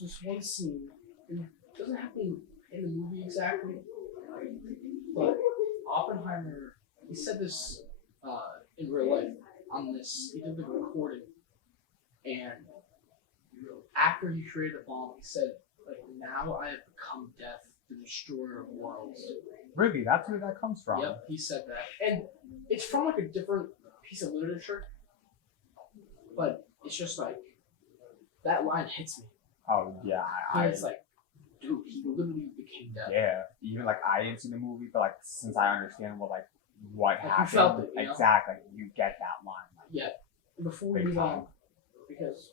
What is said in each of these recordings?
there's this one scene, and it doesn't happen in the movie exactly, but Oppenheimer, he said this in real life on this. He did the recording, and after he created the bomb, he said, like, now I have become death, the destroyer of worlds. Really, that's where that comes from. Yep, he said that, and it's from like a different piece of literature, but it's just like that line hits me. Oh yeah, And it's like, dude, he literally became death. yeah. Even like I didn't see the movie, but like since I understand what Like, you happened, felt it, you know? exactly, you get that line. Like, Yeah. Before we Big move time. on, because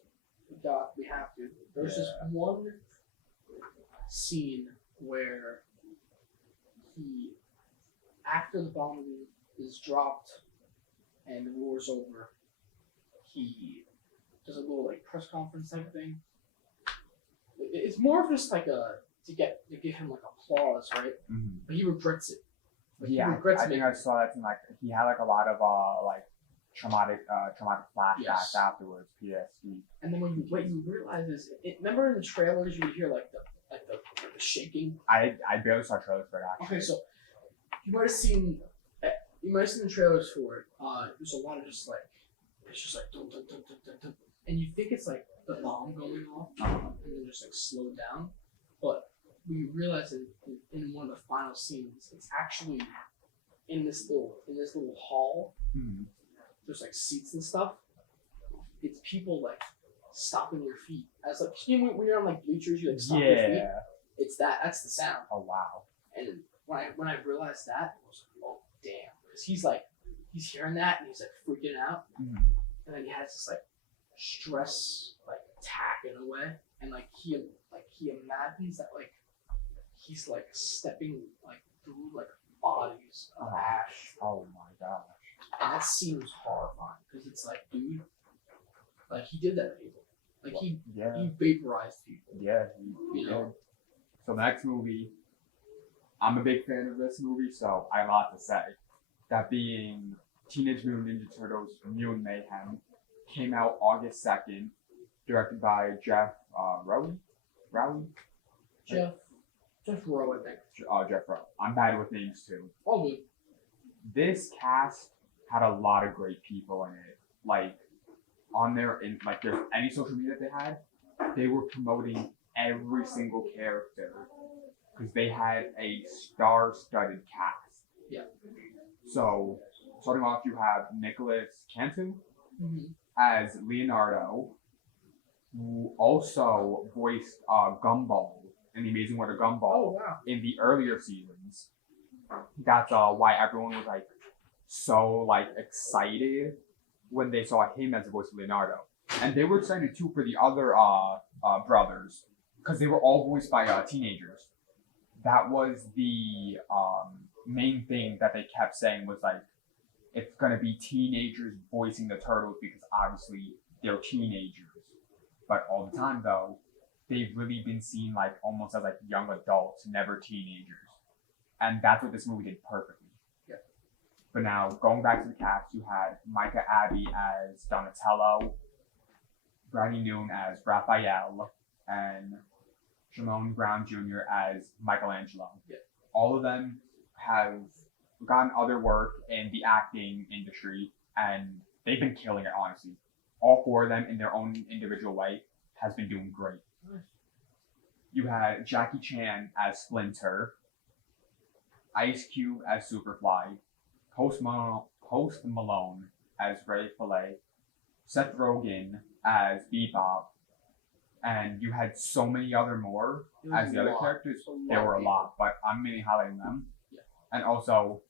we have to. There's this Yeah. one scene where he, after the bomb is dropped and the war's over, he does a little like press conference type thing. It's more of just like to give him like applause, right? mhm. But he regrets it. Like, he Yeah, regrets I think making I it. saw that. And like he had like a lot of like traumatic flashbacks Yes. afterwards. PTSD. And then what you realize is, remember in the trailers you would hear like the shaking. I barely saw trailers for it actually. Okay, so you might have seen the trailers for it. There's a lot of just like it's just like dun, dun, dun, dun, dun, dun. And you think it's like the bomb going off, and then just like slowed down. But we realize in one of the final scenes, it's actually in this little hall. Mhm. There's like seats and stuff. It's people like stopping their feet as like when you're on like bleachers, you like stop your feet. Yeah. It's that's the sound. Oh wow. And when I realized that, I was like, oh damn, because he's hearing that and he's like freaking out, Mhm. and then he has this like stress like attack in a way, and like he imagines that like he's like stepping like through like bodies of ash, Oh my gosh. and that seems horrifying because it's like, dude, like he did that to people, like he vaporized people. Yeah. You know? So the next movie, I'm a big fan of this movie, so I have a lot to say. That being Teenage Mutant Ninja Turtles: Mutant Mayhem, came out August 2nd, directed by Jeff Rowe. Jeff Rowe, I think. Jeff Rowe. I'm bad with names too. Oh, dude. This cast had a lot of great people in it. Like on their like there's any social media that they had, they were promoting every single character because they had a star-studded cast. Yeah. So starting off, you have Nicholas Cantu Mm-hmm. as Leonardo, who also voiced Gumball in The Amazing World of Gumball Oh wow. in the earlier seasons. That's why everyone was like so like excited when they saw him as the voice of Leonardo, and they were excited too for the other brothers because they were all voiced by teenagers. That was the main thing that they kept saying was like it's gonna be teenagers voicing the turtles because obviously they're teenagers, but all the time though they've really been seen like almost as like young adults, never teenagers, and that's what this movie did perfectly. Yeah. But now going back to the cast, you had Micah Abbey as Donatello, Brady Noon as Raphael, and Shimon Brown Jr. as Michelangelo. Yeah. All of them have gotten other work in the acting industry, and they've been killing it, honestly. All four of them, in their own individual way, has been doing great. Nice. You had Jackie Chan as Splinter, Ice Cube as Superfly, Post Malone as Ray Fillet, Seth Rogen as Bebop, and you had so many other more as the other characters. There were a lot, but I'm mainly highlighting them. Yeah. And also,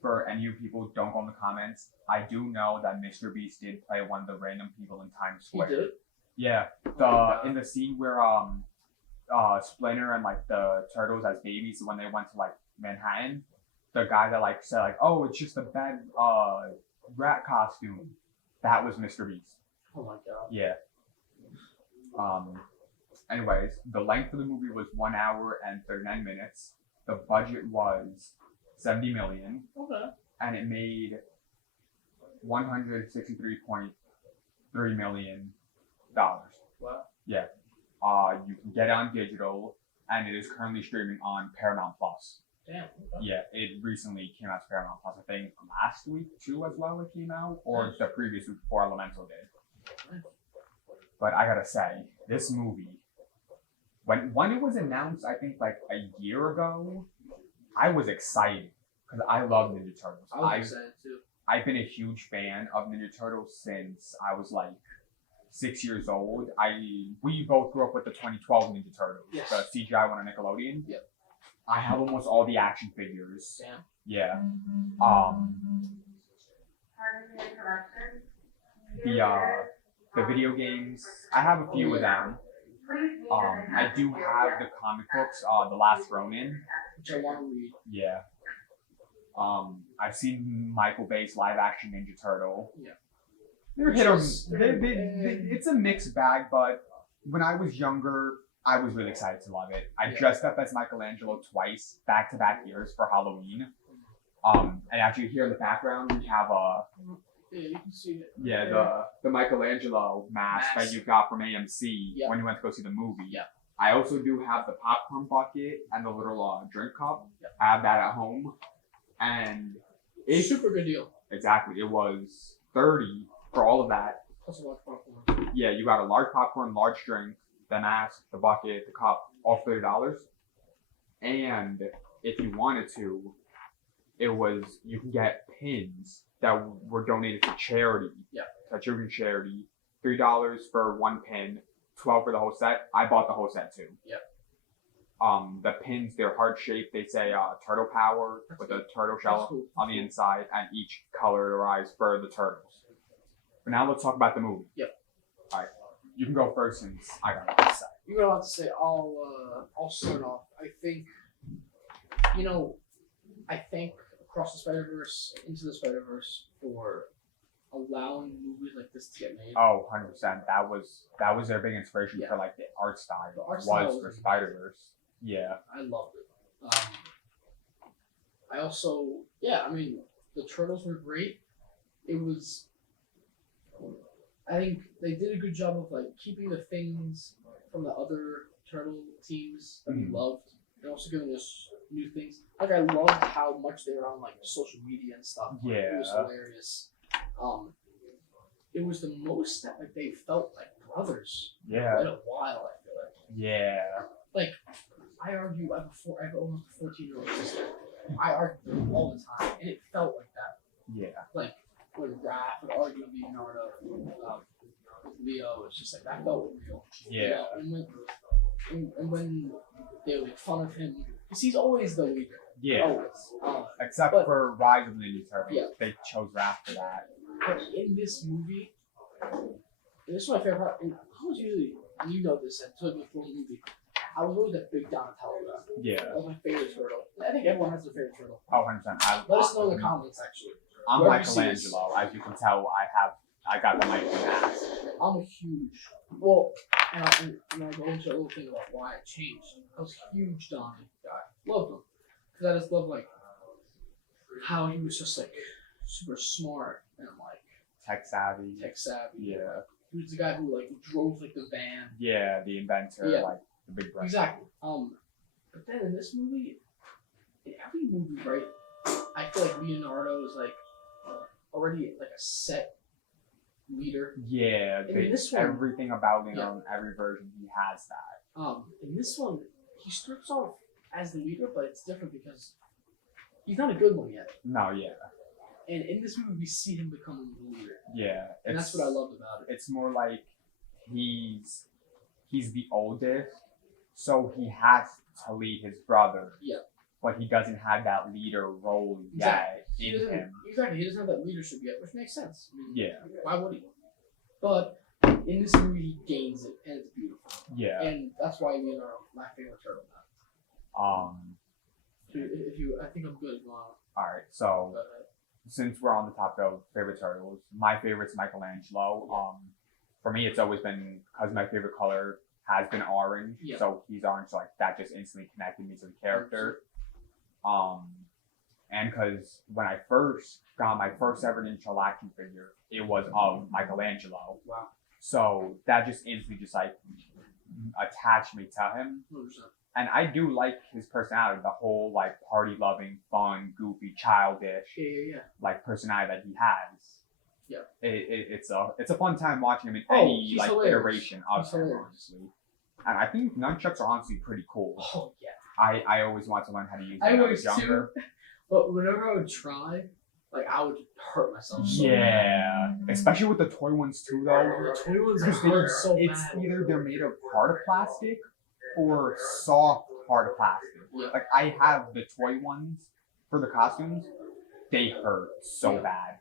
for any of you people who don't go in the comments, I do know that Mr. Beast did play one of the random people in Times He Square. did. Yeah, in the scene where Splinter and like the turtles as babies when they went to like Manhattan, the guy that like said like, oh, it's just a bad rat costume, that was Mr. Beast. Oh my god. Yeah. Anyways, the length of the movie was 1 hour and 39 minutes. The budget was $70 million, Okay. and it made $163.3 million. Wow. You can get it on digital, and it is currently streaming on Paramount Plus. Damn. Okay. Yeah, it recently came out to Paramount Plus. I think last week too, as well. It came out, or the previous week before Elemental did. But I gotta say, this movie, when it was announced, I think like a year ago, I was excited because I love Ninja Turtles. I was excited too. I've been a huge fan of Ninja Turtles since I was like 6 years old. We both grew up with the 2012 Ninja Turtles, Yes. the CGI one on Nickelodeon. Yep. I have almost all the action figures. Damn. Yeah. The video games, I have a few of them. I do have the comic books, The Last Ronin. Which I want to read. Yeah. I've seen Michael Bay's live action Ninja Turtle. Yeah. They're hit or it's a mixed bag, but when I was younger, I was really excited to love it. I dressed up as Michelangelo twice, back-to-back years for Halloween. And actually here in the background, we have Yeah, you can see it. yeah, the Michelangelo mask that you got from AMC when you went to go see the movie. Yeah. I also do have the popcorn bucket and the little drink cup. Yeah. I have that at home. And It's super good deal. exactly, it was $30 for all of that. Plus a large popcorn. Yeah, you got a large popcorn, large drink, the mask, the bucket, the cup, all $30. And if you wanted to, you can get pins that were donated to charity. Yeah. To children's charity. $3 for one pin, $12 for the whole set. I bought the whole set too. Yeah. The pins, they're heart shaped. They say turtle power with a turtle shell on the inside, and each colorized for the turtles. But now let's talk about the movie. Yep. All right. You can go first since I got a lot to say. You got a lot to say. I'll start off. I thank Across the Spider-Verse, Into the Spider-Verse for allowing movies like this to get made. Oh, 100%. That was their big inspiration for like the art style. The art style was for Spider-Verse. Yeah. I loved it. I also, the Turtles were great. I think they did a good job of like keeping the things from the other turtle teams that we loved, and also giving us new things. Like I loved how much they were on like social media and stuff. Like, it was hilarious. It was the most that like they felt like brothers. Yeah. In a while, I feel like. Yeah. Like I argue. I have almost a 14-year-old sister. I argue with her all the time, and it felt like that. Yeah. Like when Raph would argue with Leonardo, with Leo, it's just like that felt real. Yeah. You know? And when they would make fun of him, because he's always the leader. Yeah. Always. Except for Rise of the Ninja Turtles. Yeah. They chose Raph for that. But in this movie, and this is my favorite part, and I was usually, and you know this, I told you before the movie, I was always a big Donatello guy. Yeah. That was my favorite turtle. I think everyone has their favorite turtle. Oh, 100%. Let us know in the comments, actually. I'm Wherever you see Michelangelo. As you can tell, I got the Mike mask. I'm a huge, well, and I'll go into a little thing about why I changed. I was a huge Donnie guy. Loved him. Because I just love, like, how he was just, like, super smart and, like, Tech savvy. Yeah. He was the guy who, like, drove, like, the van. Yeah, the inventor, like, the big brother. Exactly. But then in this movie, in every movie, right, I feel like Leonardo is, like, already, like, a set leader. Yeah, in this one, everything about Leonardo, in every version, he has that. In this one, he starts off as the leader, but it's different because he's not a good one yet. No, yeah. And in this movie, we see him becoming the leader. Yeah. And that's what I loved about it. It's more like he's the oldest, so he has to lead his brother. Yeah. But he doesn't have that leader role yet in him. Exactly. He doesn't have that leadership yet, which makes sense. I mean, Yeah. Why would he? But in this movie, he gains it, and it's beautiful. Yeah. And that's why Leonardo, my favorite turtle now. I think I'm good. All right. So since we're on the topic of favorite turtles, my favorite's Michelangelo. For me, it's always been because my favorite color has been orange. Yeah. So he's orange, so like that just instantly connected me to the character. And because when I first got my first ever Ninja action figure, it was of Michelangelo. Wow. So that just instantly just like attachment to him. 100%. And I do like his personality, the whole like party loving, fun, goofy, childish Yeah. like personality that he has. Yeah. It's a fun time watching him in Oh, any he's like hilarious. iteration of He's him, hilarious. honestly. And I think nunchucks are honestly pretty cool. Oh yeah. I always want to learn how to use them I when I always was younger. too. But whenever I would try, like I would hurt myself. So Yeah, especially with the toy ones too, though. The toy ones Because hurt so it's bad. either they're made of hard plastic or soft hard plastic. Yeah. Like I have the toy ones for the costumes, they hurt so Yeah. bad.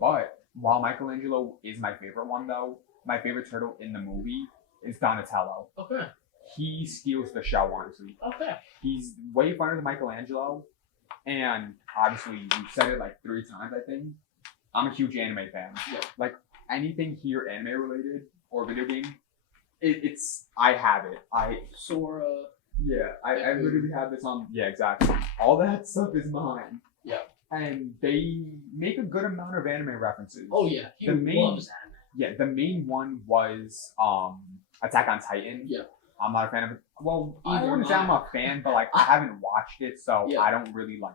But while Michelangelo is my favorite one, though, my favorite turtle in the movie is Donatello. Okay. He steals the show, honestly. Okay. He's way funnier than Michelangelo, and obviously we've said it like 3 times. I think I'm a huge anime fan. Yeah. Like anything here anime related or video game, it's I have it. Sora. I literally have this on. Yeah, exactly. All that stuff is mine. Yeah. And they make a good amount of anime references. Oh yeah. He The main- loves anime. Yeah, the main one was Attack on Titan. Yeah. I'm not a fan of it. Well, I Either wouldn't say am I'm a fan, but like I haven't watched it, so Yeah. I don't really like.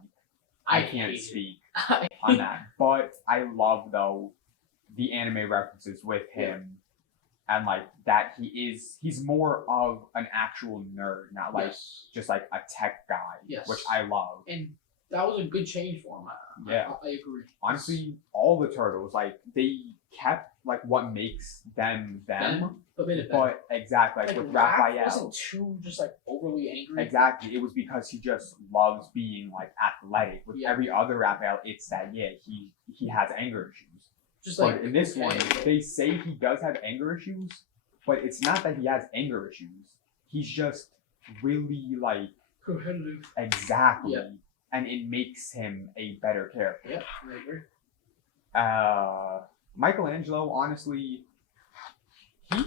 I can't hate it. speak I on that. But I love though the anime references with him, and like that he's more of an actual nerd, not like Yes. just like a tech guy, Yes. which I love. And that was a good change for him. Yeah. I agree. Honestly, all the turtles like they kept like what makes them But made it better. but exactly like with Raph Raphael. wasn't too just like overly angry. Exactly. It was because he just loves being like athletic. With Yeah. every other Raphael, it's that he has anger issues. Just like But in this okay. one, they say he does have anger issues, but it's not that he has anger issues. He's just really like competitive. exactly, Yeah. and it makes him a better character. Yep, I agree. Michelangelo, honestly, Did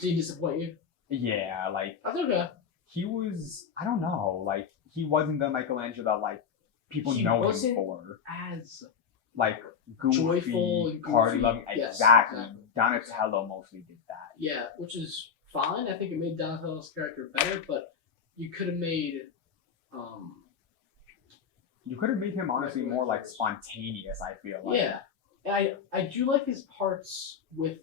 he disappoint you? yeah, like That's okay. he was, I don't know, like he wasn't the Michelangelo that like people He know him wasn't for. As Like goofy, joyful and party goofy. loving. Yes, Exactly. exactly. Donatello mostly did that. yeah, which is fine. I think it made Donatello's character better, but you could have made You could have made him honestly more like spontaneous. I feel like. yeah. And I do like his parts with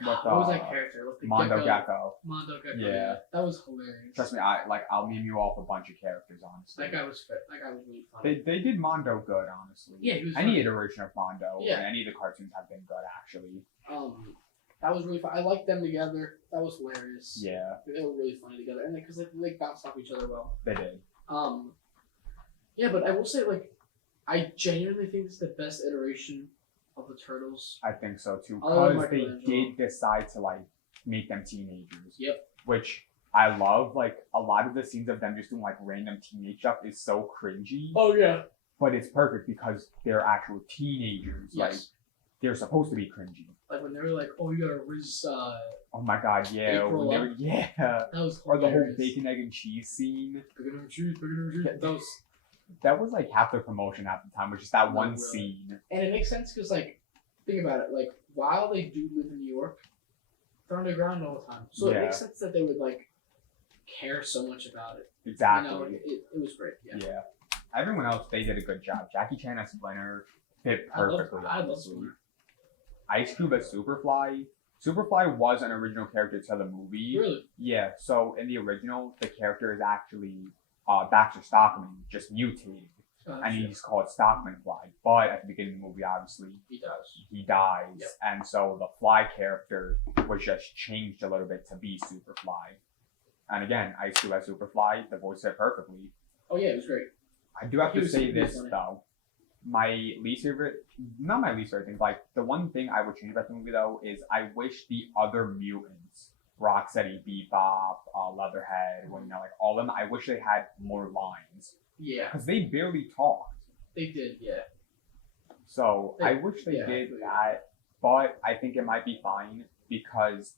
With, what was that character? With the Mondo gecko. Gecko. Mondo Gecko. Yeah. That was hilarious. Trust me, I'll name you off a bunch of characters. Honestly, That guy was fit. That guy was really funny. they did Mondo good. Honestly, Yeah, he was any funny. iteration of Mondo Yeah. and any of the cartoons have been good actually. That was really fun. I liked them together. That was hilarious. Yeah, They were really funny together, and because they bounced off each other well. they did. Yeah, but I will say, like, I genuinely think it's the best iteration of the Turtles. I think so too, I love because they Michelangelo. did decide to like make them teenagers. Yep. Which I love. Like a lot of the scenes of them just doing like random teenage stuff is so cringy, Oh yeah. but it's perfect because they're actual teenagers. Like Yes. they're supposed to be cringy. Like when they were like, "Oh, you gotta Riz." Oh my god, yeah. April When they were, yeah. That was Or the whole hilarious. bacon, egg, and cheese scene. Bacon and cheese, bacon and cheese. That was, That was like half the promotion at the time, was just that No, one really. scene. and it makes sense because, like, think about it. Like, while they do live in New York, they're underground all the time, so Yeah. it makes sense that they would like care so much about it. Exactly. You know, it was great. Yeah. Yeah. Everyone else, they did a good job. Jackie Chan as Splinter fit perfectly. I love honestly. Splinter. Ice Cube as Superfly. Superfly was an original character to the movie. Really? Yeah. So in the original, the character is actually Baxter Stockman, just mutated, and he's called Stockman Fly. But at the beginning of the movie, obviously, He does. he dies, Yep. and so the Fly character was just changed a little bit to be Superfly. And again, Ice Cube as Superfly, the voice fit perfectly. Oh yeah, it was great. I do have He to was say super this funny. though. My least favorite, not my least favorite thing, like the one thing I would change about the movie though is I wish the other mutants, Rocksteady, Bebop, Leatherhead, well, you know, like all of them, I wish they had more lines Yeah, because they barely talked. they did. Yeah. So They- I wish they yeah, did they- that, but I think it might be fine because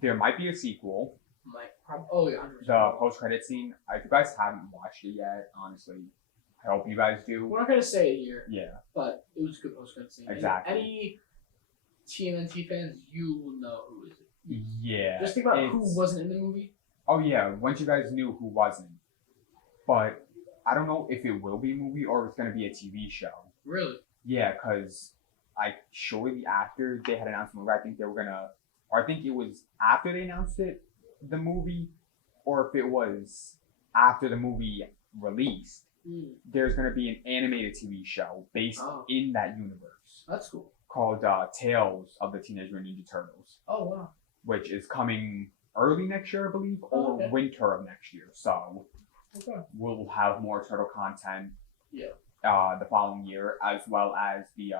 there might be a sequel. Like, oh yeah, 100%. The post-credit scene, if you guys haven't watched it yet, honestly, I hope you guys do. We're not gonna say it here, Yeah. but it was a good post credit scene. And Exactly. any TMNT fans, you will know who is it. Yeah. Just think about who wasn't in the movie. Oh yeah, once you guys knew who wasn't. But I don't know if it will be a movie or if it's gonna be a TV show. Really? Yeah, cause like shortly after they had announced the movie, I think they were gonna, or I think it was after they announced it, the movie, or if it was after the movie released. There's gonna be an animated TV show based in that universe. That's cool. Called Tales of the Teenage Mutant Ninja Turtles. Oh wow. Which is coming early next year, I believe, or winter of next year. So we'll have more turtle content. Yeah. The following year, as well as the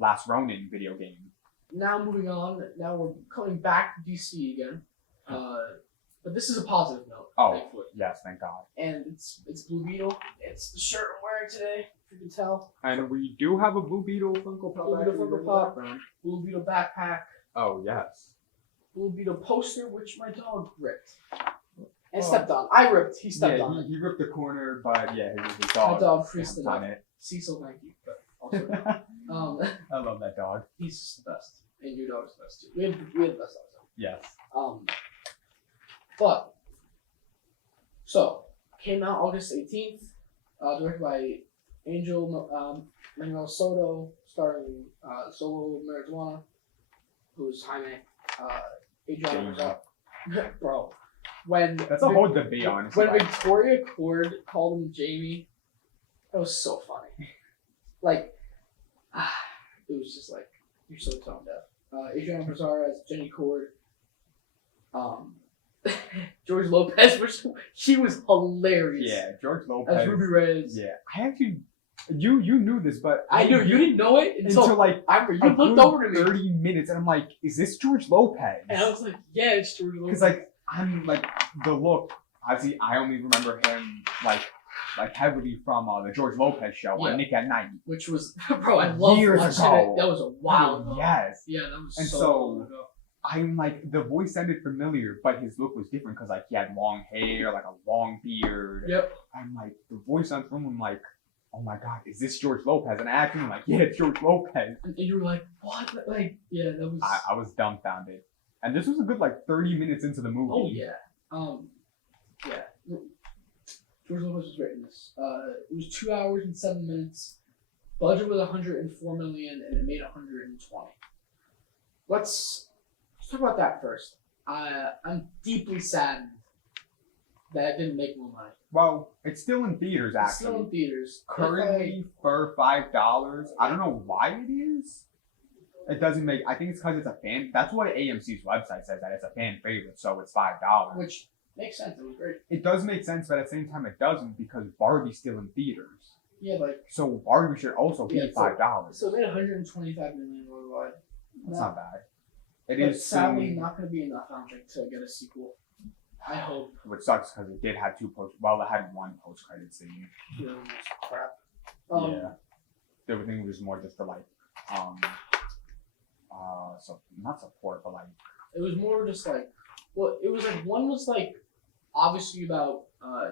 Last Ronin video game. Now moving on. Now we're coming back to DC again. But this is a positive note. Oh, thankfully. Yes, thank God. And it's Blue Beetle. It's the shirt I'm wearing today, if you can tell. And we do have a Blue Beetle Funko Pop. Blue Beetle Funko Pop. Blue Beetle backpack. Oh yes. Blue Beetle poster, which my dog ripped. And stepped on. I ripped. He stepped on it. He ripped the corner, but yeah, his dog. My dog freezed it on it. Cecil, thank you. But also, I love that dog. He's just the best, and your dog's the best too. We have the best dogs. Yes. But so came out August 18th, directed by Angel Manuel Soto, starring Solo Marijuana, who's Jaime, Adriana Rosado. Bro, when that's a whole debate, honestly. When Victoria Cord called him Jamie, that was so funny. Like, it was just like, you're so tone deaf. Adriana Rosado as Jenny Cord. George Lopez, she was hilarious. Yeah, George Lopez. As Ruby Reyes. Yeah, I actually, you knew this, but I knew you didn't know it until like you looked over to me. 30 minutes, and I'm like, is this George Lopez? And I was like, yeah, it's George Lopez. Because like I'm like the look. Obviously, I only remember him like heavily from the George Lopez show on Nick at Night, which was bro. I love years ago. That was a while ago. Yes. Yeah, that was and so long ago. I'm like, the voice sounded familiar, but his look was different because like he had long hair, like a long beard. Yep. I'm like, the voice sounds from him like, oh my God, is this George Lopez? And I asked him like, yeah, it's George Lopez. And you were like, what? Like, yeah, that was. I was dumbfounded. And this was a good like 30 minutes into the movie. Oh yeah. Yeah. George Lopez was great in this. It was 2 hours and 7 minutes. Budget was $104 million, and it made 120. Let's talk about that first. I'm deeply saddened that it didn't make more money. Well, it's still in theaters, actually. It's still in theaters. Currently for $5. I don't know why it is. It doesn't make. I think it's because it's a fan. That's what AMC's website says, that it's a fan favorite, so it's $5. Which makes sense. It was great. It does make sense, but at the same time, it doesn't because Barbie's still in theaters. Yeah, like so Barbie should also be $5. So it made 125 million worldwide. That's not bad. It but is sadly not going to be enough, I don't think, to get a sequel. I hope. Which sucks because it did have two post. Well, it had one post-credit scene. Yeah, it was crap. Yeah, the other thing was more just to like, so not support, but like. It was more just like, well, it was like one was like, obviously about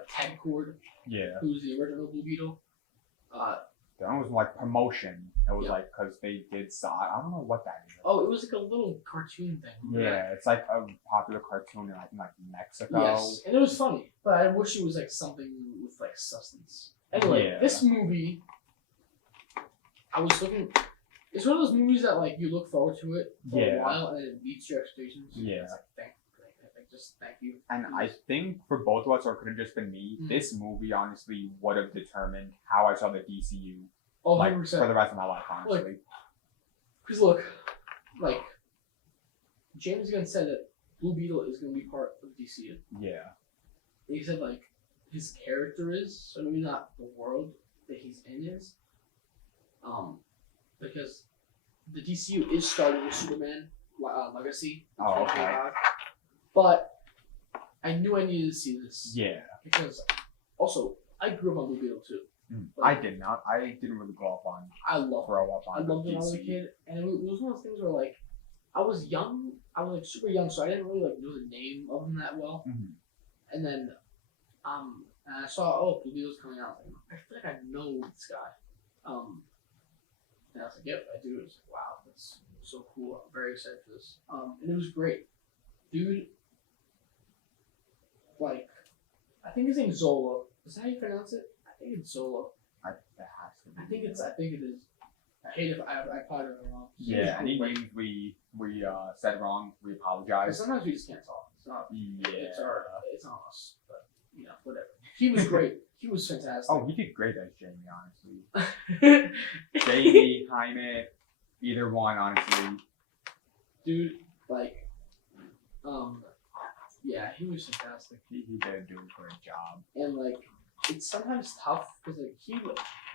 Ted Cord. Yeah. Who's the original Blue Beetle. The other was like promotion. It was like because they did I don't know what that is. Oh, it was like a little cartoon thing. Yeah, it's like a popular cartoon in like Mexico. Yes, and it was funny, but I wish it was like something with like substance. Anyway, this movie, I was looking. It's one of those movies that like you look forward to it for a while and it meets your expectations. Yeah. It's like thank you. And I think for both of us, or it could have just been me, this movie honestly would have determined how I saw the DCU. Oh, like 100%. for the rest of my life, honestly. Because look, like James Gunn said that Blue Beetle is going to be part of DCU. Yeah. He said like his character is, so maybe not the world that he's in is. Because the DCU is starting with Superman Legacy. Oh, okay. But I knew I needed to see this. Yeah. Because also I grew up on Blue Beetle too. I did not. I didn't really grow up on. I loved it when I was a DC. kid, and it was one of those things where like I was young. I was like super young, so I didn't really like know the name of them that well. And then, and I saw Blue Beetle's coming out. I feel like I know this guy. And I was like, yep, I do. It's like, wow, that's so cool. I'm very excited for this. And it was great. dude, like, I think his name's Zola. Is that how you pronounce it? I think it's Zola. That has to be. I think it is. I hate if I probably got it wrong. Yeah, any names we said wrong, we apologize. Because sometimes we just can't talk. It's not. Yeah. It's on us. But whatever. He was great. He was fantastic. Oh, he did great as Jamie, honestly. Jamie, Jaime, either one, honestly. Dude, like, yeah, he was fantastic. He did do a great job. And like, it's sometimes tough because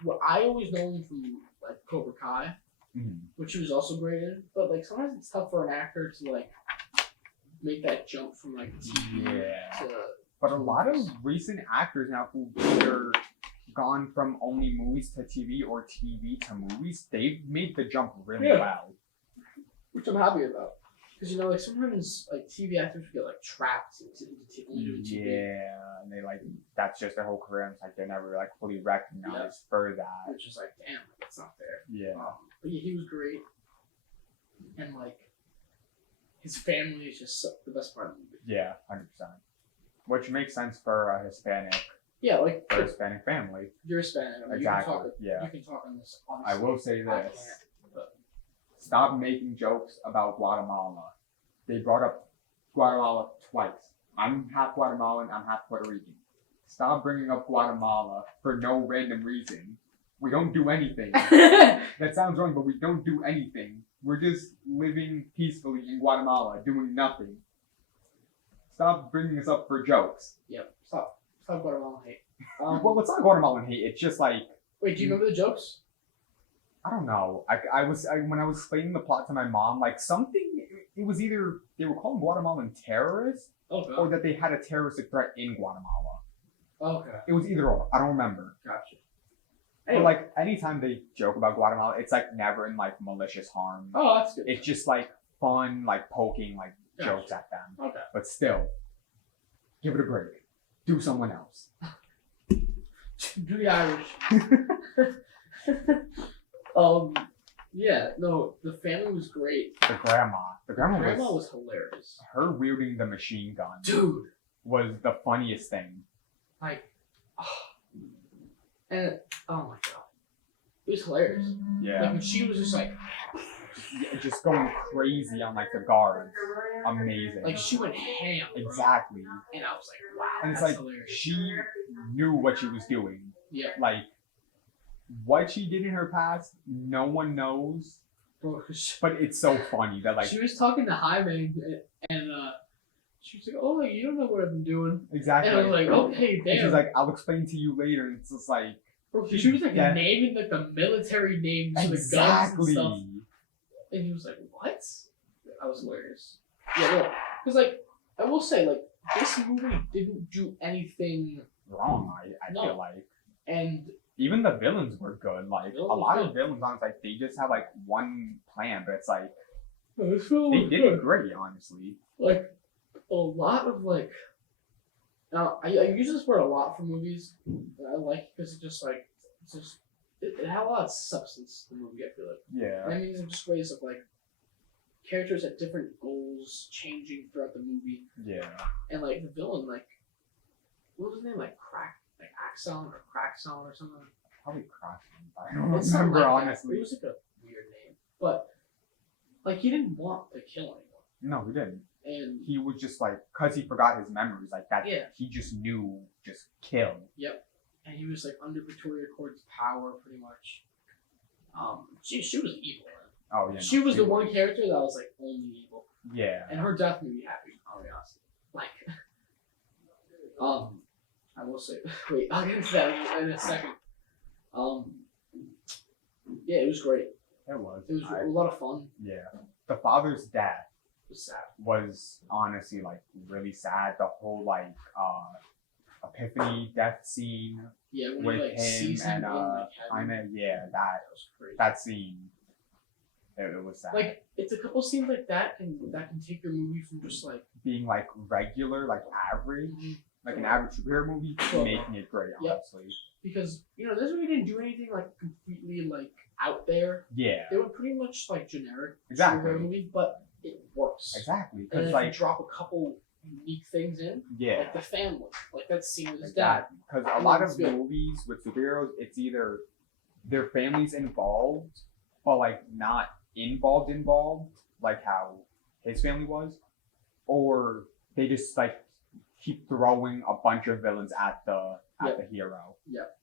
what I always know him from like Cobra Kai, which he was also great in. But like, sometimes it's tough for an actor to like make that jump from like TV to. But a lot of recent actors now who've either gone from only movies to TV or TV to movies, they've made the jump really well. Which I'm happy about. Because, like, sometimes, like, TV actors get, like, trapped into TV. Yeah, and they, like, that's just their whole career, and it's like, they're never, like, fully recognized for that. Which is like, damn, that's not fair. Yeah. But yeah, he was great. And, like, his family is just the best part of the movie. Yeah, 100%. Which makes sense for a Hispanic. Yeah, like. For a Hispanic family. You're Hispanic. I mean, exactly, you can talk on this, obviously. I will say this. Stop making jokes about Guatemala. They brought up Guatemala twice. I'm half Guatemalan, I'm half Puerto Rican. Stop bringing up Guatemala for no random reason. We don't do anything. That sounds wrong, but we don't do anything. We're just living peacefully in Guatemala, doing nothing. Stop bringing us up for jokes. Yep, stop Guatemalan hate. Well, it's not Guatemalan hate, it's just like... Wait, do you remember the jokes? I don't know. When I was explaining the plot to my mom, like something, it was either they were calling Guatemalan terrorists or that they had a terroristic threat in Guatemala. Okay. It was either or. I don't remember. Gotcha. But like anytime they joke about Guatemala, it's like never in like malicious harm. Oh, that's good. It's just like fun, like poking like jokes at them. Okay. But still, give it a break. Do someone else. Do the Irish. Yeah, no, the family was great. The grandma was hilarious. Her wielding the machine gun, dude, was the funniest thing. Like, and oh my god, it was hilarious. Yeah, like when she was just like, just going crazy on like the guards. Amazing. Like she went ham. Exactly. And I was like, wow. And it's that's like hilarious. she knew what she was doing. Yeah. Like. What she did in her past, no one knows. But it's so funny that like she was talking to Jaime and she was like, "Oh, you don't know what I've been doing." Exactly. And I was like, "Okay, damn." And she's like, "I'll explain to you later." And it's just like, she was like naming like the military names for the guns and stuff. And he was like, "What?" That was hilarious. Yeah, no, because like I will say, like this movie didn't do anything wrong. I feel like, and. Even the villains were good. Like a lot of villains, honestly, like, they just have like one plan, but it's like they did it great, honestly. Like a lot of like. Now I use this word a lot for movies. I like because it just like it had a lot of substance. The movie, I feel like. Yeah. And I mean, there's just ways of like characters had different goals changing throughout the movie. Yeah. And like the villain, like what was his name, like Axon or Crackson or something. Probably Crackson. I don't remember, honestly. It was like a weird name, but like he didn't want to kill anyone. No, he didn't. And he was just like, cause he forgot his memories, like that. Yeah. He just knew, just kill. Yep. And he was like under Victoria Court's power, pretty much. She was evil. Man. Oh yeah. She was the one character that was like only evil. Yeah. And her death made me happy. I'll be honest. Like, I will say. Wait, I'll get into that in a second. Yeah, it was great. It was. It was a lot of fun. Yeah. The father's death was sad. Was honestly like really sad. The whole like Epiphany death scene. Yeah, when with he, like, him sees him and Jaime. Yeah, that was crazy. That scene. It was sad. Like it's a couple scenes like that can take your movie from just like being like regular, like average. Like an average superhero movie, making it great, honestly. Because, this movie didn't do anything, like, completely, like, out there. Yeah. They were pretty much, like, generic superhero movie, but it works. Exactly, And because then if like you drop a couple unique things in, yeah, like the family, like that scene with his dad. exactly. Because a lot It's of good. movies with superheroes, it's either their family's involved, but like not involved, like how his family was, or they just like keep throwing a bunch of villains at the hero. Yep.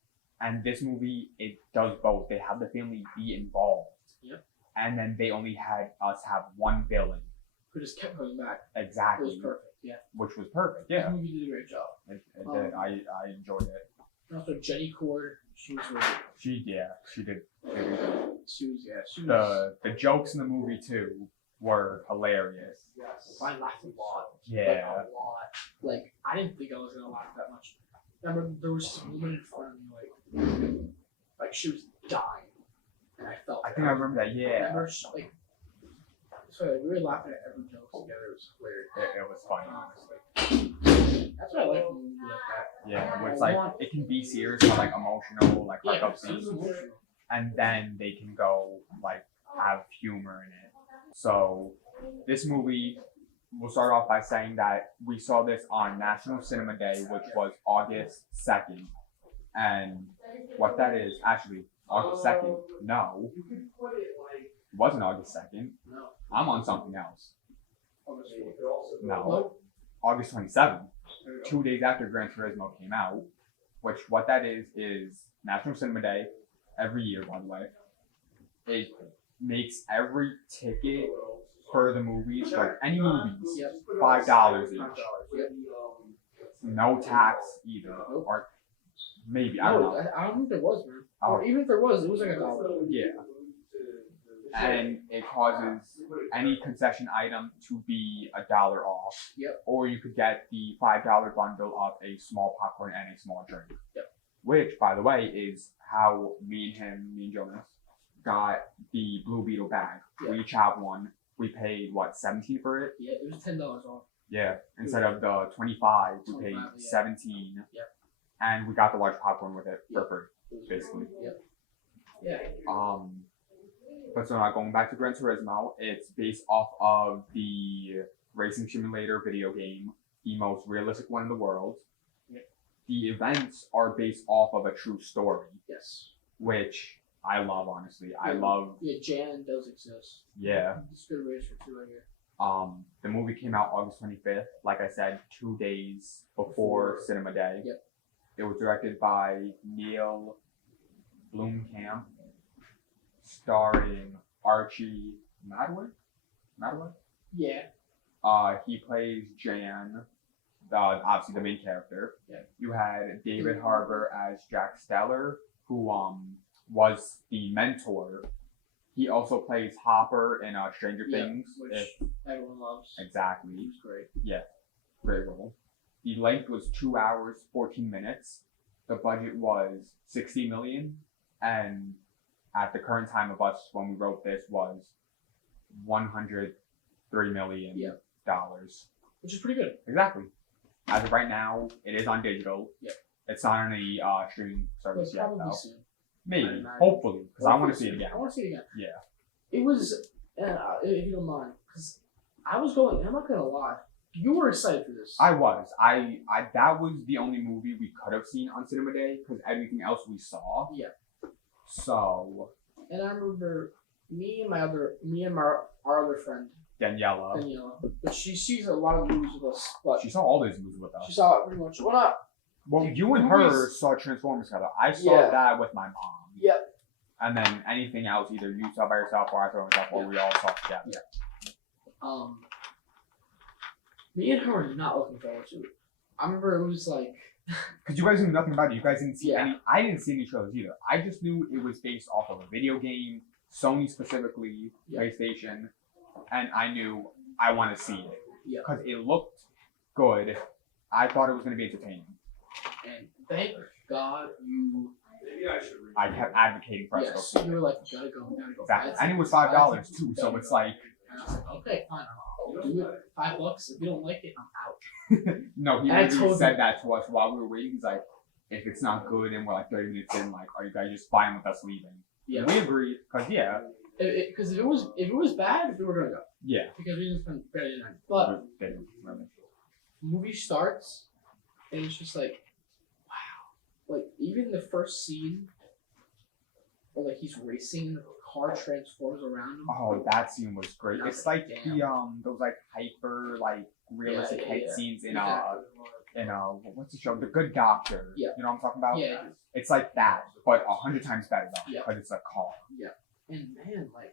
And this movie, it does both. They have the family be involved. Yep. And then they only had us have one villain. Who just kept coming back. Exactly. It was perfect. Yeah. Which was perfect. The Yeah. movie did a great job. It did. I enjoyed it. And also Jenny Cord, she was really She did. She was The jokes in the movie too were hilarious. I laughed a lot. Yeah. Like, a lot. Like, I didn't think I was gonna laugh that much. I remember there was this woman in front of me, like she was dying, and I felt. I think I remember that. I Yeah. remember so like, we were laughing at every joke together. It was hilarious. It was funny, honestly. That's why I like a movie like that. Yeah, where it's like it can be serious but like emotional, like Yeah, up it's emotional. and then they can go like have humor in it. So this movie, we'll start off by saying that we saw this on National Cinema Day, which was August 2nd. And what that is, actually, August 2nd, no, it wasn't August 2nd. No. I'm on something else. No, Nope. August 27th, 2 days after Gran Turismo came out, which what that is National Cinema Day, every year, by the way. It makes every ticket for the movies, like any movies, Yep. $5 each. Yep. No tax either, Nope. or maybe I don't No, know. I don't think there was, man. Oh. Or even if there was, it was like $1. Yeah, and it causes any concession item to be $1 off. Yep. Or you could get the $5 bundle of a small popcorn and a small drink. Yep. Which, by the way, is how me and Jonas got the Blue Beetle bag. Yeah. We each have one. We paid what, $17 for it? Yeah, it was $10 off. Yeah. Instead of the 25, we paid 25, yeah. 17. Yep. And we got the large popcorn with it for Yep. free, basically. Yep. Yeah. But so now going back to Gran Turismo, it's based off of the racing simulator video game, the most realistic one in the world. Yep. The events are based off of a true story, Yes. which I love, honestly. I Yeah. love, Yeah, Jan does exist. yeah. It's a good racer too, right here. The movie came out August 25th, like I said, 2 days before Cinema Day. Yep. It was directed by Neil Blomkamp, starring Archie Madway. Yeah. He plays Jan, obviously the main character. Yeah. You had David Harbour as Jack Steller, who was the mentor. He also plays Hopper in Stranger Yeah, Things. which everyone loves. Exactly. He's great. Great role. The length was 2 hours, 14 minutes. The budget was $60 million, and at the current time of us when we wrote this was $103 million. Yeah. Which is pretty good. Exactly. As of right now, it is on digital. Yep. It's not on any streaming service But yet, probably though. soon. I Maybe, imagine. hopefully, because I want to see it Hopefully again. I want to see it again. Yeah. It was, if you don't mind, because I was going, and I'm not going to lie, you were excited for this. I was. I that was the only movie we could have seen on Cinema Day because everything else we saw. Yeah. So And I remember our other friend, Daniela, Daniela, but she sees a lot of movies with us, but she saw all these movies with us. she saw it pretty much. Well, not, Well, you and movies- her saw Transformers together. I saw Yeah. that with my mom. Yep. And then anything else, either you saw by yourself or I saw by myself, or we all saw together. Me and her were not looking forward to it. I remember it was like, Because you guys knew nothing about it. You guys didn't see Yeah. any. I didn't see any trailers either. I just knew it was based off of a video game, Sony specifically, Yeah. PlayStation, and I knew I want to see it Yeah. because it looked good. I thought it was going to be entertaining. and thank God you, I kept advocating for us to go yes, see it. you were like, we gotta go. Exactly. That's And it was that's $5 too, so gotta it's go. like And I was like, okay, fine, I'll do it. $5. If you don't like it, I'm out. no. He And I literally told said him- that to us while we were waiting. He's like, if it's not good and we're like 30 minutes in, like, are you guys just fine with us leaving? Yeah. And we agreed because Because if it was bad, we were gonna go. Yeah. because we didn't spend barely night. But Didn't really. movie starts, and it's just like, wow. Like even the first scene, where like he's racing, and the car transforms around him. Oh, that scene was great. And I was It's like, like damn. those like hyper like realistic Yeah, head yeah. scenes in Exactly. what's the show? The Good Doctor. Yeah. You know what I'm talking about? Yeah. It's like that, but 100 times better though, Yeah. because it's a car. And man, like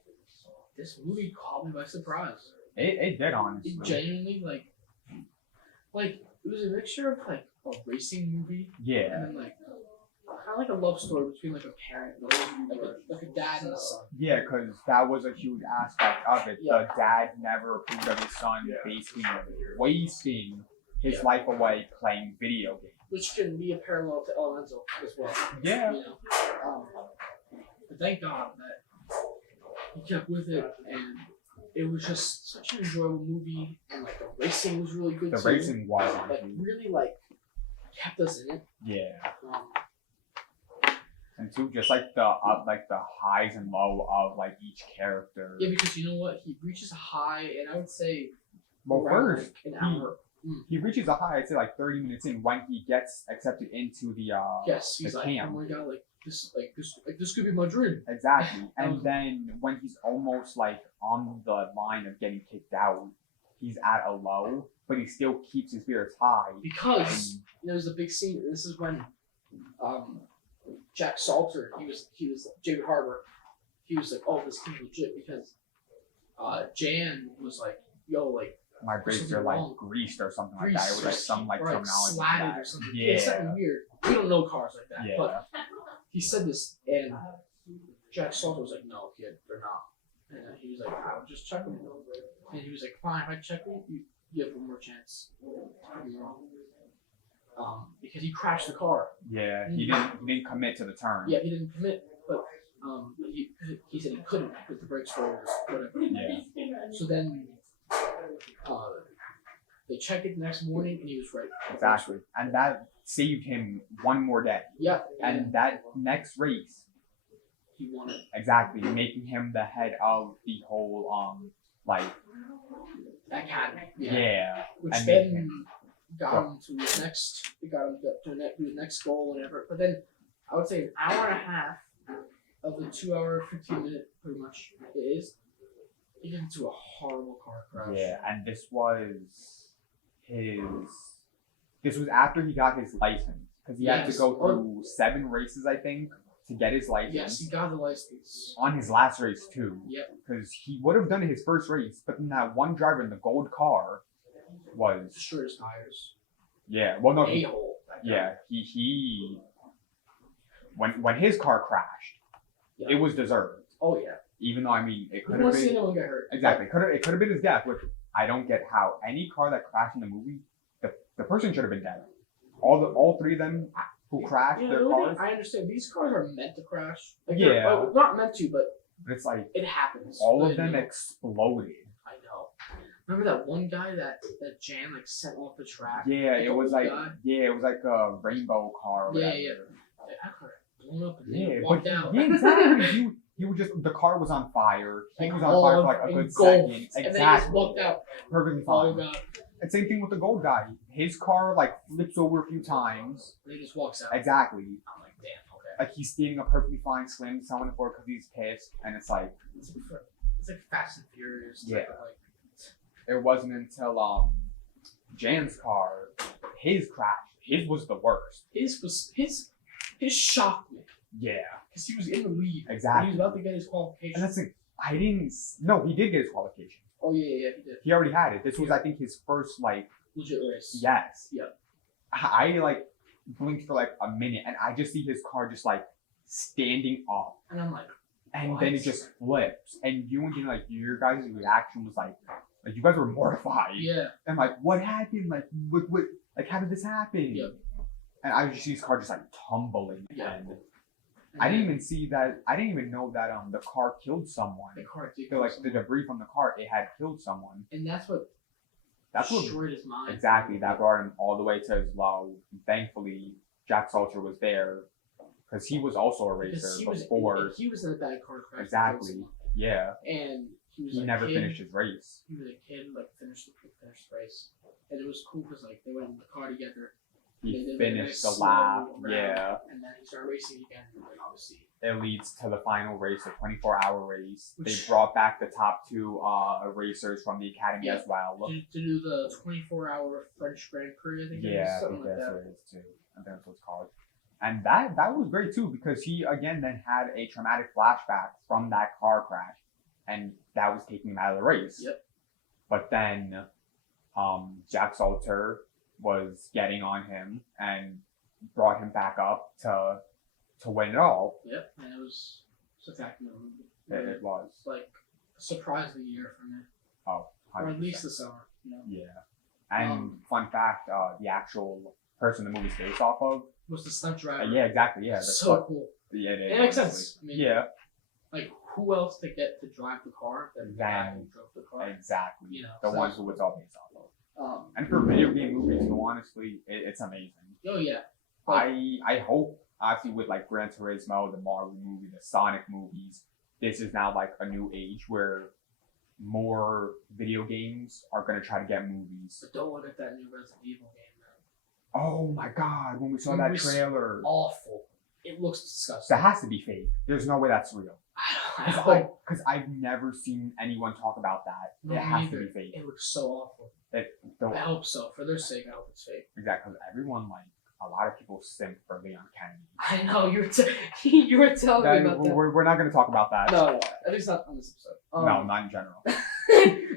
this movie caught me by surprise. It did honestly. It genuinely like it was a mixture of like a racing movie Yeah. and then like kind of like a love story between like a parent, like a dad and a son. Yeah, because that was a huge aspect of it. Yeah. The dad never approved of his son basically wasting his Yeah. life away playing video games. Which can be a parallel to Elemental as well. Yeah. You know? But thank God that he kept with it, and it was just such an enjoyable movie, and like the racing was really good The too. racing was Like really like kept us in it. yeah. Um, And too, just like the highs and low of like each character. yeah, because you know what, he reaches a high, and I would say Well, around first like an hour. he reaches a high. I'd say like 30 minutes in when he gets accepted into the Yes, he's the like, camp. oh my god, this could be my dream. Exactly. And then when he's almost like on the line of getting kicked out, he's at a low, but he still keeps his spirits high. Because there's a big scene. This is when Jack Salter, he was David Harbour. He was like, oh, this kid's legit because Jan was like, yo, like My brakes something are like wrong. greased or something like grease that. It was or like some like or, terminology. for slatted that. or something. Yeah. It's something weird. We don't know cars like that. Yeah. But he said this, and Jack Salter was like, no, kid, they're not. And he was like, I would just check them. And he was like, fine, if I check them, you have one more chance. Prove me wrong. Because he crashed the car. Yeah, he didn't commit to the turn. Yeah, he didn't commit, but he said he couldn't because the brakes were whatever. Yeah. So then they checked it the next morning, and he was right. Exactly. And that saved him one more day. Yeah, And that next race, he won it. exactly, making him the head of the whole like Academy. yeah. Which and then made him- got him to his next. It got him to his next goal, whatever. But then I would say an hour and a half of the 2 hour 15-minute pretty much it is. He got into a horrible car crash. Yeah, and this was after he got his license because he had to Yes. go through 7 races, I think, to get his license. Yes, he got the license. On his last race too. Yep. Because he would have done it his first race, but then that one driver in the gold car was Destroyed his tires. yeah. Well, no, A hole. yeah. He when his car crashed, Yeah. it was deserved. Oh yeah. Even though I mean it You could don't have want to see been anyone get hurt. exactly it could have been his death. Which I don't get how any car that crashed in the movie, the person should have been dead. All 3 of them who crashed Yeah, their the only cars. thing I understand these cars are meant to crash. Like Yeah. well, not meant to, but But it's like it happens. all But, of them you know, exploded. I know. Remember that one guy that Jan like sent off the track? Yeah, Like, it was old like guy? it was like a rainbow car. Or Yeah, whatever. yeah. That car blown up and Yeah, then but walked out. yeah, exactly. he was just the car was on fire. He Like was on fire for like a good engulfed, second. And then he just Exactly. walked out. Perfectly Oh fine. god. And same thing with the gold guy. His car like flips over a few times. And he just walks out. Exactly. I'm like, damn, okay. Like he's standing up perfectly fine, slamming someone on the floor because he's pissed, and it's like It's like Fast and Furious. Yeah. Type of, like, it wasn't until Jan's car, his crash, his was the worst. his shocked me Yeah, because he was in the lead. And exactly. he was about to get his qualification. And that's the I didn't. No, he did get his qualification. Oh yeah, he did. He already had it. This was, I think, his first like. Legit race. Yes. Yep. I like blinked for like a minute, and I just see his car just like standing up, And I'm like, and what? then it just flips, and you and like your guys' reaction was like you guys were mortified. yeah. And like, what happened? Like, what? Like, how did this happen? Yep. And I just see his car just like tumbling, Yeah. and I didn't even see that. I didn't even know that the car killed someone. The car did. So, like the debris from the car, it had killed someone. And that's what What destroyed his mind. exactly that brought him all the way to his low. Thankfully, Jack Salter was there because he was also a racer Because he was before. he was in a bad car crash. Exactly. Yeah. And he never finished his race. He was a kid, like finished the race, and it was cool because like they went in the car together. He finished the lap, yeah. And then he started racing again, and then obviously it leads to the final race, a 24-hour race. They brought back the top two racers from the academy as well. To do the 24-hour French Grand Prix, I think. Yeah, I think that's what it is too. I think that's what it's called. And that was great too because he again then had a traumatic flashback from that car crash, and that was taking him out of the race. Yep. But then, Jack Salter was getting on him and brought him back up to win it all. Yep, and it was spectacular movie. It was like a surprise of the year for me. Oh, 100%. Or at least the summer. You know? Yeah. And fun fact, the actual person the movie's based off of was the stunt driver. Yeah, exactly. Yeah, so cool. Yeah, it makes sense. I mean, yeah. Like who else to get to drive the car than the guy who drove the car? Exactly. You know, the one who it's all based off of. And for video game movies, so honestly, it's amazing. Oh yeah. Like, I hope, obviously, with like Gran Turismo, the Mario movie, the Sonic movies, this is now like a new age where more video games are gonna try to get movies. But don't look at that new Resident Evil game, man. Oh my God! When we saw that trailer, awful. It looks disgusting. That has to be fake. There's no way that's real. Because I've never seen anyone talk about that. No, it has to be fake. It looks so awful. I hope so. For their sake, I hope it's fake. Exactly. Because everyone, like, a lot of people simp for Leon Kennedy. I know. You were telling me about that. We're not going to talk about that. No, at least not on this episode. No, not in general.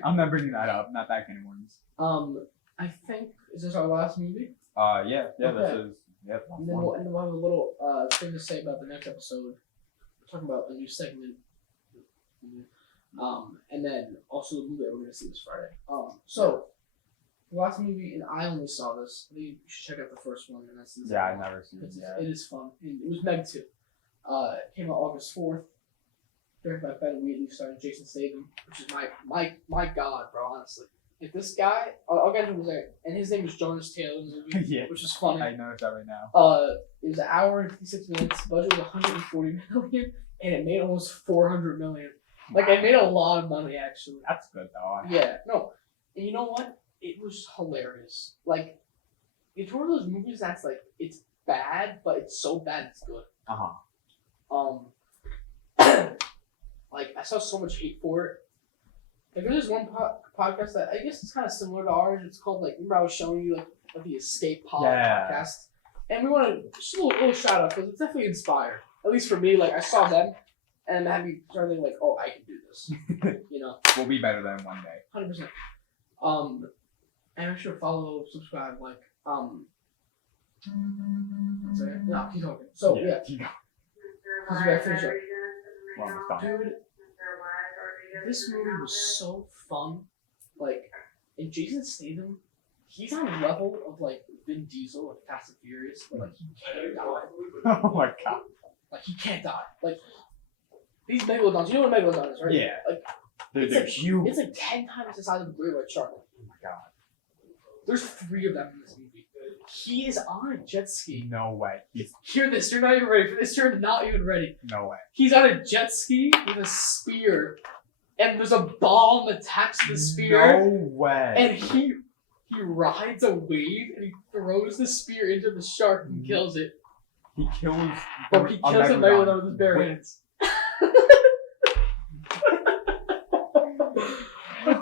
I'm not bringing that up. Not that kind of ones. I think, is this our last movie? Yeah, okay. This is. Yeah, and then we'll have a little thing to say about the next episode. We're talking about a new segment. And then also the movie that we're going to see this Friday. So, the last movie, and I only saw this. I think you should check out the first one. And that's yeah, I've never seen it yet. It is fun. And it was Meg 2. It came out August 4th. Directed by Ben Wheatley, starring Jason Statham, which is my god, bro, honestly. If this guy, I'll get into his name, and his name is Jonas Taylor in the movie, yeah, which is funny. I noticed that right now. It was an hour and 56 minutes. Budget was 140 million, and it made almost 400 million. Like, I made a lot of money, actually. That's good, though. Yeah, no. And you know what? It was hilarious. Like, it's one of those movies that's, like, it's bad, but it's so bad it's good. Like, I saw so much hate for it. Like, there's this one podcast that I guess it's kind of similar to ours. It's called, like, remember I was showing you, like the Escape Pod podcast? And we want to, just a little shout out, because it's definitely inspired. At least for me, like, I saw them, and had me starting like, oh, I can do this. You know? We'll be better than one day. 100%. And make sure to follow, subscribe, like, no, keep talking. So, yeah. Keep going. Because we gotta finish up. Well, dude, this movie was so fun. Like, and Jason Statham, he's on a level of, like, Vin Diesel, like, Fast and Furious, but, like, he can't die. Oh my god. Like, he can't die. Like, these megalodons, you know what a megalodon is, right? Yeah. Like, they're huge. It's like 10 times the size of a great white shark. Oh my god. There's 3 of them in this movie. He is on a jet ski. No way. Hear this, you're not even ready for this. You're not even ready. No way. He's on a jet ski with a spear, and there's a bomb attached to the spear. No way. And he rides a wave and he throws the spear into the shark and kills it. He kills. Bro, he kills a megalodon with his bare hands.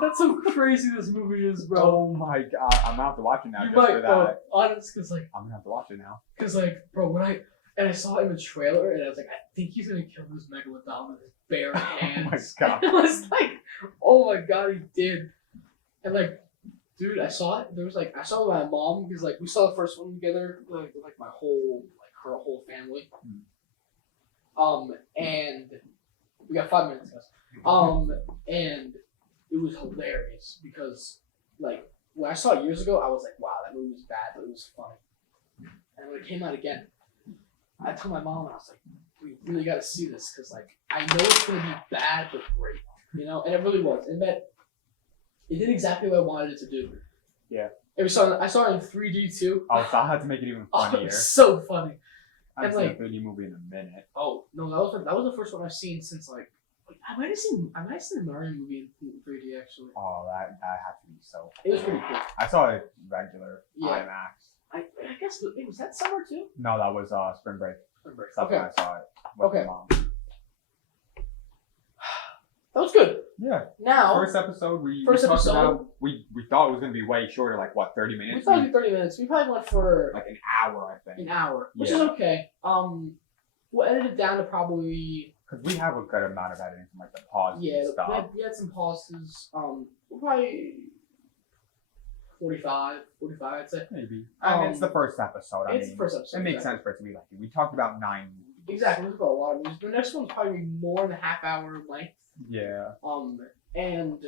That's how crazy this movie is, bro. Oh my god, I'm gonna have to watch it now. You just might, for that. bro. Honest, cause like I'm gonna have to watch it now. Cause like, bro, when I saw it in the trailer and I was like, I think he's gonna kill this megalodon with his bare hands. Oh my god. I was like, oh my god, he did. And like, dude, I saw it. There was like, I saw it with my mom because like we saw the first one together, like my whole, like her whole family. And we got 5 minutes, guys. And it was hilarious because, like, when I saw it years ago, I was like, wow, that movie was bad, but it was funny. And when it came out again, I told my mom, and I was like, we really got to see this because, like, I know it's going to be bad, but great, you know? And it really was. It did exactly what I wanted it to do. Yeah. And I saw it in 3D, too. Oh, so I had to make it even funnier. Oh, it was so funny. I haven't seen a 3D movie in a minute. Oh, no, that was the first one I've seen since, like, I might have seen the Mario movie in 3D actually. Oh, that had to be so. It was pretty cool. I saw it regular Yeah. IMAX. I guess was that summer too? No, that was spring break. Spring That's Okay. when I saw it with Okay. my mom. That was good. Yeah. Now First episode, we First talked episode. about we thought it was gonna be way shorter, like what, 30 we minutes? thought it'd be 30 minutes. We probably went for Like an hour, I think. an hour, which Yeah. is okay. We'll edit it down to probably Because we have a good amount of editing from like the pauses and stuff. we had some pauses. We'll probably 45 I'd say. Maybe. I mean, it's the Um, first episode. I It's mean, the first episode. it makes exactly. sense for it to be like we talked about 9. Exactly. We've got a lot of movies. The next one's probably more than a half hour length. Yeah. And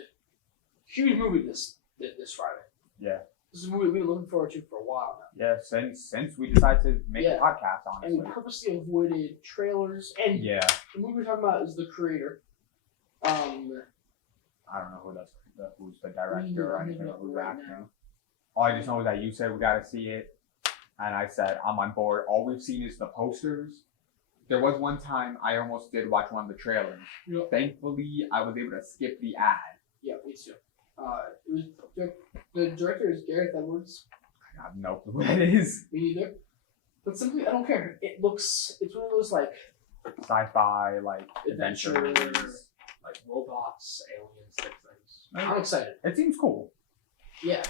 huge movie this Friday. Yeah. This is a movie we've been looking forward to for a while now. Yeah. Since we decided to make Yeah. a podcast, And we honestly. purposely avoided trailers. And Yeah. the movie we're talking about is The Creator. I don't know who's the director or I'm anything, looking or up who's right acting. now. All I just know is that you said we gotta see it, and I said I'm on board. All we've seen is the posters. There was one time I almost did watch one of the trailers. Yep. Thankfully, I was able to skip the ad. Yeah, me too. It was the director is Gareth Edwards. I have no clue what it is. Me neither. But simply, I don't care. It's one of those like Sci-fi, like adventure, adventures. like robots, aliens, type things. Right. I'm excited. It seems cool. Yeah,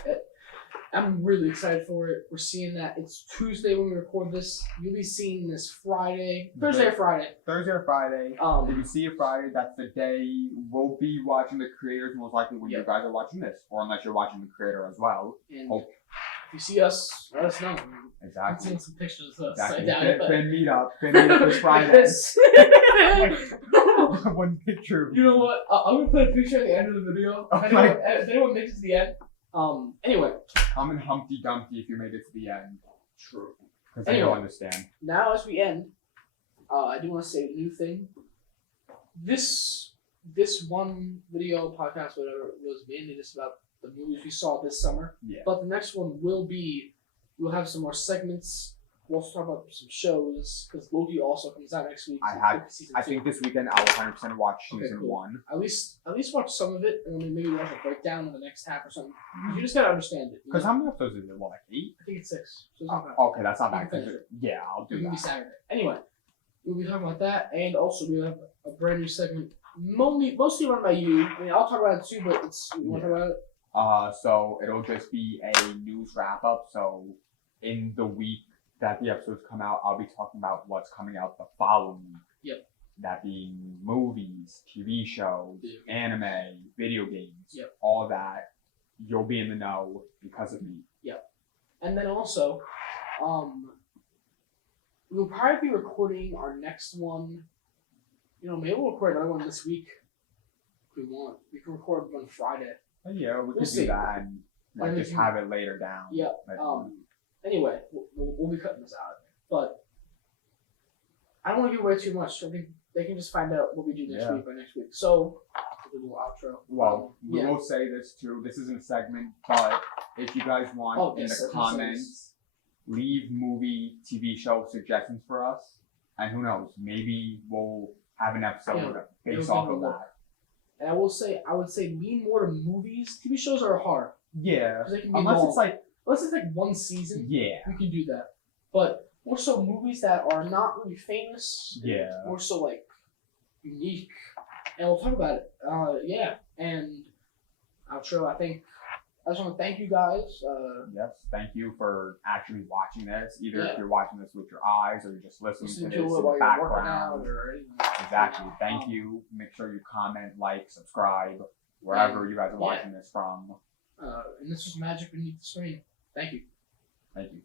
I'm really excited for it. We're seeing that it's Tuesday when we record this. You'll be seeing this Friday, Thursday or Friday. Thursday or Friday. If Um, you see it Friday, that's the day we'll be watching The Creators, most likely when you Yep. guys are watching this, or unless you're watching The Creator as well. and Oh. if you see us, let us know. I'm Exactly. seeing some pictures of us. Exactly. I doubt it, but Fin meet up this Friday. This. One picture of You know what? I'm gonna put a picture at the end of the video. Oh If anyone makes it to the end. Anyway. Comment Humpty Dumpty if you made it to the end. True. Because they Anyway. don't understand. Now as we end, I do want to say a new thing. This one video podcast, whatever, was mainly just about the movies we saw this summer. Yeah. But the next one we'll have some more segments. We'll also talk about some shows because Loki also comes out next week. Season I 2. think this weekend I will 100% watch Okay, season cool. 1. At least watch some of it, and then maybe watch a breakdown in the next half or something. You just gotta understand it. you Because know? how many episodes is it? What, like 8? I think it's 6. So it's not bad. Okay, that's not You bad. can 'cause finish yeah, I'll do It can be that. Saturday. Anyway, we'll be talking about that, and also we have a brand new segment, mostly run by you. I mean, I'll talk about it too, but you want to talk about it? So it'll just be a news wrap up. So in the week that the episodes come out, I'll be talking about what's coming out the following week. Yep. That being movies, TV shows, Video games. anime, video games, Yep. all that. You'll be in the know because of me. And then also, we'll probably be recording our next one. Maybe we'll record another one this week if we want. We can record one Friday. But yeah, we We'll could see. do that and like, And we just can- have it later down. Yep. later on. Anyway, we'll be cutting this out, but I don't want to give away too much. I think they can just find out what we do next Yeah. week by next week. So, we'll do a little outro. Well, we yeah. will say this too. This isn't a segment, but if you guys want in yes, the yes, comments, leave movie, TV show suggestions for us, and who knows, maybe we'll have an episode Yeah. based We'll off give of it a that. And I would say lean more to movies. TV shows are hard Yeah, because they can be unless long. it's like Unless it's like one season, yeah, we can do that. But more so movies that are not really famous. yeah. More so like unique, and we'll talk about it. Yeah, and outro. I just want to thank you guys. Yes, thank you for actually watching this. Either Yeah. if you're watching this with your eyes or you're just listening Listen to to this it in while the you're working out background. or anything. Exactly. Thank you. Make sure you comment, like, subscribe, wherever you guys are watching this from. And this was Magic Beneath the Screen. Thank you. Thank you.